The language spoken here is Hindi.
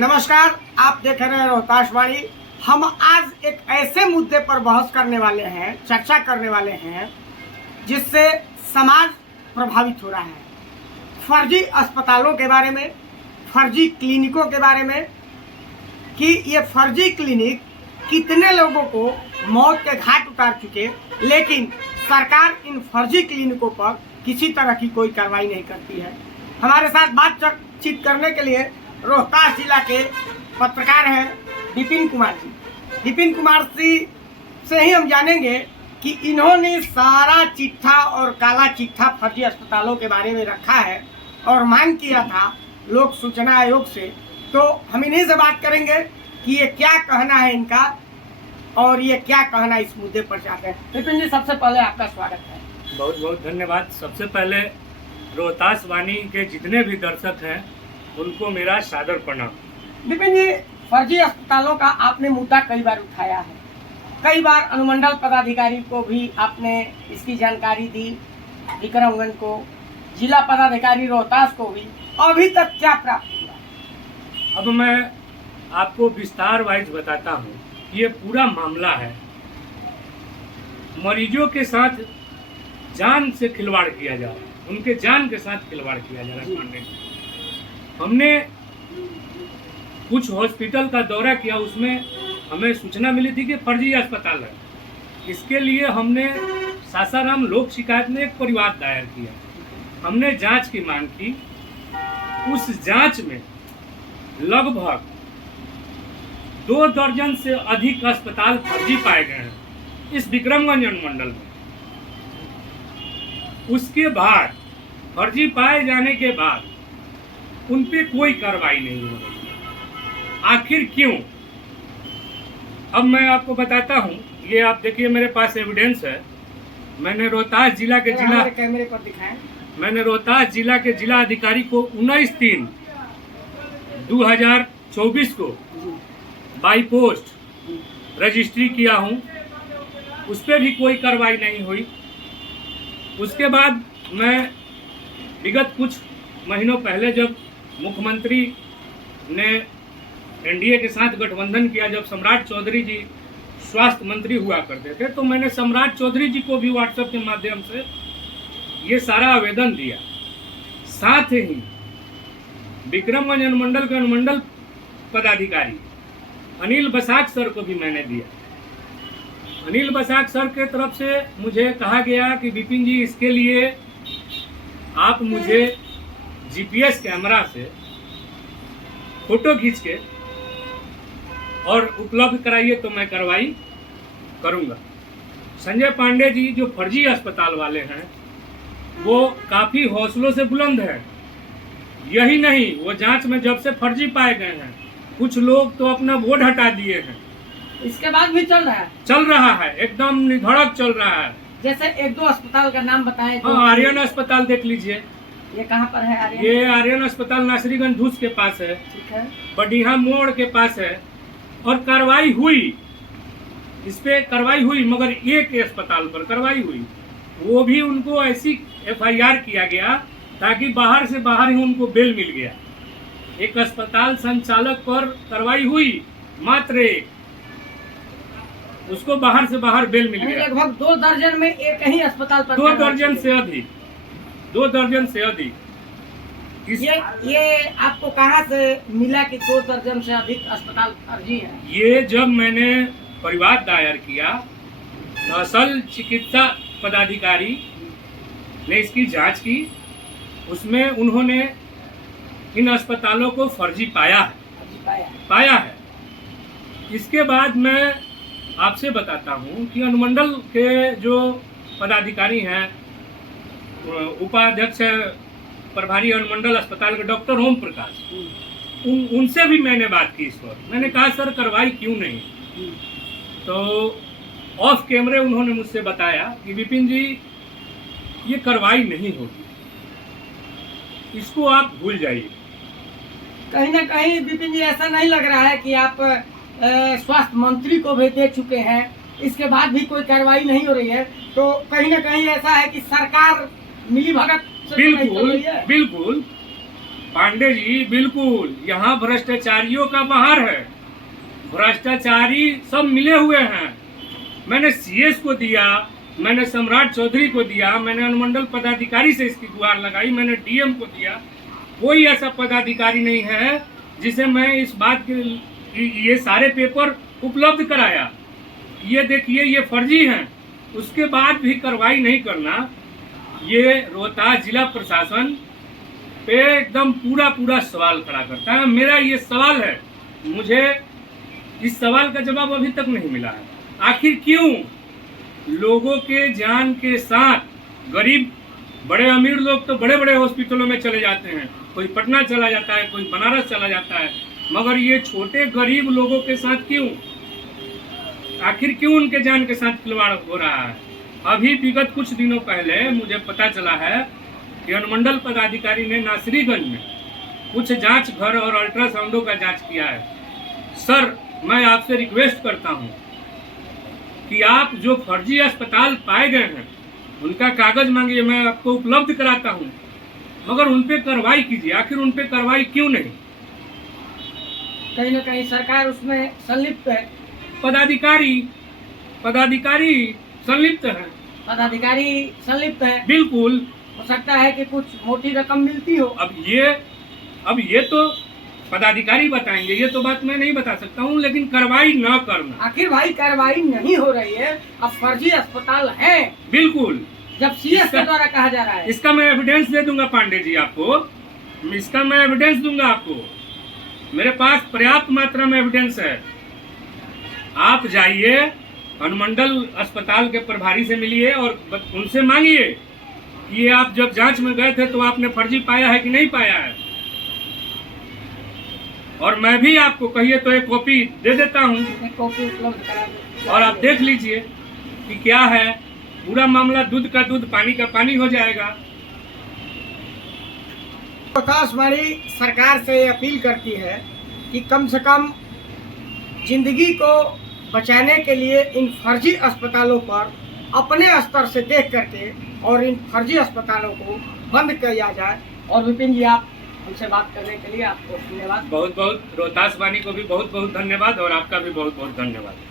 नमस्कार, आप देख रहे हैं रोहतास वाणी। हम आज एक ऐसे मुद्दे पर बहस करने वाले हैं, चर्चा करने वाले हैं जिससे समाज प्रभावित हो रहा है। फर्जी अस्पतालों के बारे में, फर्जी क्लिनिकों के बारे में कि ये फर्जी क्लिनिक कितने लोगों को मौत के घाट उतार चुके, लेकिन सरकार इन फर्जी क्लिनिकों पर किसी तरह की कोई कार्रवाई नहीं करती है। हमारे साथ बातचीत करने के लिए रोहतास जिला के पत्रकार हैं विपिन कुमार जी। विपिन कुमार जी से ही हम जानेंगे कि इन्होंने सारा चिट्ठा और काला चिट्ठा फर्जी अस्पतालों के बारे में रखा है और मांग किया था लोक सूचना आयोग से। तो हम इन्हीं से बात करेंगे कि ये क्या कहना है इनका और ये क्या कहना इस मुद्दे पर चाहते हैं। विपिन जी, सबसे पहले आपका स्वागत है। बहुत बहुत धन्यवाद। सबसे पहले रोहतास वाणी के जितने भी दर्शक हैं उनको मेरा सादर प्रणाम। विपिन जी, फर्जी अस्पतालों का आपने मुद्दा कई बार उठाया है, कई बार अनुमंडल पदाधिकारी को भी आपने इसकी जानकारी दी, विक्रमगंज को, जिला पदाधिकारी रोहतास को भी। अभी तक क्या प्राप्त हुआ? अब मैं आपको विस्तार वाइज बताता हूँ। ये पूरा मामला है, मरीजों के साथ जान से खिलवाड़ किया जा रहा है, उनके जान के साथ खिलवाड़ किया जा रहा है। हमने कुछ हॉस्पिटल का दौरा किया, उसमें हमें सूचना मिली थी कि फर्जी अस्पताल है। इसके लिए हमने सासाराम लोक शिकायत में एक परिवाद दायर किया। हमने जांच की मांग की। उस जांच में लगभग 2 दर्जन से अधिक अस्पताल फर्जी पाए गए हैं इस विक्रमगंज अनुमंडल में। उसके बाद फर्जी पाए जाने के बाद उन पे कोई कार्रवाई नहीं हो रही। आखिर क्यों? अब मैं आपको बताता हूँ। ये आप देखिए, मेरे पास एविडेंस है। मैंने रोहतास जिला के कैमरे पर दिखाएं। मैंने रोहतास जिला के जिला अधिकारी को 19/3/2024 को बाई पोस्ट रजिस्ट्री किया हूँ। उस पर भी कोई कार्रवाई नहीं हुई। उसके बाद मैं विगत कुछ महीनों पहले जब मुख्यमंत्री ने एनडीए के साथ गठबंधन किया, जब सम्राट चौधरी जी स्वास्थ्य मंत्री हुआ करते थे, तो मैंने सम्राट चौधरी जी को भी व्हाट्सएप के माध्यम से ये सारा आवेदन दिया। साथ ही विक्रमगंज अनुमंडल के अनुमंडल पदाधिकारी अनिल बसाक सर को भी मैंने दिया। अनिल बसाक सर के तरफ से मुझे कहा गया कि विपिन जी, इसके लिए आप मुझे जीपीएस कैमरा से फोटो खींच के और उपलब्ध कराइए तो मैं कार्रवाई करूंगा। संजय पांडे जी जो फर्जी अस्पताल वाले हैं वो काफी हौसलों से बुलंद है। यही नहीं, वो जांच में जब से फर्जी पाए गए हैं, कुछ लोग तो अपना वोट हटा दिए हैं। इसके बाद भी चल रहा है, एकदम निधड़क चल रहा है। जैसे 1-2 अस्पताल का नाम बताएं। हाँ, आर्यन अस्पताल देख लीजिए। ये कहाँ पर है आर्यन? ये आर्यन अस्पताल नासरीगंज धूस के पास है। ठीक है। बढ़िया मोड़ के पास है। और कार्रवाई हुई, इस पे कार्रवाई हुई, मगर एक अस्पताल पर कार्रवाई हुई, वो भी उनको ऐसी एफआईआर किया गया ताकि बाहर से बाहर ही उनको बेल मिल गया। एक अस्पताल संचालक पर कार्रवाई हुई, मात्र एक, उसको बाहर से बाहर बेल मिल गया। लगभग 2 दर्जन में एक ही अस्पताल पर 2 दर्जन से अधिक, 2 दर्जन से अधिक। ये आपको कहाँ से मिला कि 2 दर्जन से अधिक अस्पताल फर्जी है? ये जब मैंने परिवाद दायर किया, असल चिकित्सा पदाधिकारी ने इसकी जांच की। उसमें उन्होंने इन अस्पतालों को फर्जी पाया है। इसके बाद मैं आपसे बताता हूं कि अनुमंडल के जो पदाधिकारी हैं, उपाध्यक्ष प्रभारी अनुमंडल अस्पताल के डॉक्टर ओम प्रकाश, उनसे भी मैंने बात की इस पर। मैंने कहा, सर कार्रवाई क्यों नहीं? तो ऑफ कैमरे उन्होंने मुझसे बताया कि विपिन जी, ये कार्रवाई नहीं होगी, इसको आप भूल जाइए। कहीं ना कहीं विपिन जी, ऐसा नहीं लग रहा है कि आप स्वास्थ्य मंत्री को भी दे चुके हैं, इसके बाद भी कोई कार्रवाई नहीं हो रही है? तो कहीं ना कहीं ऐसा है कि सरकार मिली भगत से बिल्कुल। पांडे जी बिल्कुल, यहाँ भ्रष्टाचारियों का बहार है। भ्रष्टाचारी सब मिले हुए हैं। मैंने सीएस को दिया, मैंने सम्राट चौधरी को दिया, मैंने अनुमंडल पदाधिकारी से इसकी गुहार लगाई, मैंने डीएम को दिया। कोई ऐसा पदाधिकारी नहीं है जिसे मैं इस बात के ये सारे पेपर उपलब्ध कराया, ये देखिए ये फर्जी हैं, उसके बाद भी कार्रवाई नहीं करना, ये रोहतास जिला प्रशासन पे एकदम पूरा सवाल खड़ा करता है। मेरा ये सवाल है, मुझे इस सवाल का जवाब अभी तक नहीं मिला है। आखिर क्यों लोगों के जान के साथ गरीब, बड़े अमीर लोग तो बड़े बड़े हॉस्पिटलों में चले जाते हैं, कोई पटना चला जाता है, कोई बनारस चला जाता है, मगर ये छोटे गरीब लोगों के साथ क्यों, आखिर क्यों उनके जान के साथ खिलवाड़ हो रहा है। अभी विगत कुछ दिनों पहले मुझे पता चला है कि अनुमंडल पदाधिकारी ने नासरीगंज में कुछ जांच घर और अल्ट्रासाउंडों का जांच किया है। सर, मैं आपसे रिक्वेस्ट करता हूं कि आप जो फर्जी अस्पताल पाए गए हैं उनका कागज मांगिए, मैं आपको उपलब्ध कराता हूं, मगर उन पे कार्रवाई कीजिए। आखिर उन पे कार्रवाई क्यों नहीं? कहीं न कहीं सरकार उसमें संलिप्त है। पदाधिकारी संलिप्त है। पदाधिकारी संलिप्त है, बिल्कुल। हो सकता है कि कुछ मोटी रकम मिलती हो। अब ये तो पदाधिकारी बताएंगे, ये तो बात मैं नहीं बता सकता हूँ, लेकिन कार्रवाई न करना। आखिर भाई कार्रवाई नहीं हो रही है, अब फर्जी अस्पताल है। बिल्कुल, जब सीएस के द्वारा कहा जा रहा है। इसका मैं एविडेंस दे दूंगा पांडे जी आपको, इसका मैं एविडेंस दूंगा आपको, मेरे पास पर्याप्त मात्रा में एविडेंस है। आप जाइए अनुमंडल अस्पताल के प्रभारी से मिलिए और उनसे मांगिए कि ये आप जब जांच में गए थे तो आपने फर्जी पाया है कि नहीं पाया है, और मैं भी आपको कहिए तो एक कॉपी दे देता हूँ, एक कॉपी उपलब्ध करा दो और आप देख लीजिए कि क्या है। पूरा मामला दूध का दूध पानी का पानी हो जाएगा। आकाशवाणी सरकार से अपील करती है कि कम से कम जिंदगी को बचाने के लिए इन फर्जी अस्पतालों पर अपने स्तर से देख करके और इन फर्जी अस्पतालों को बंद किया जाए। और विपिन जी, आप हमसे बात करने के लिए आपको धन्यवाद। बहुत बहुत रोहतास वाणी को भी बहुत बहुत धन्यवाद, और आपका भी बहुत बहुत धन्यवाद।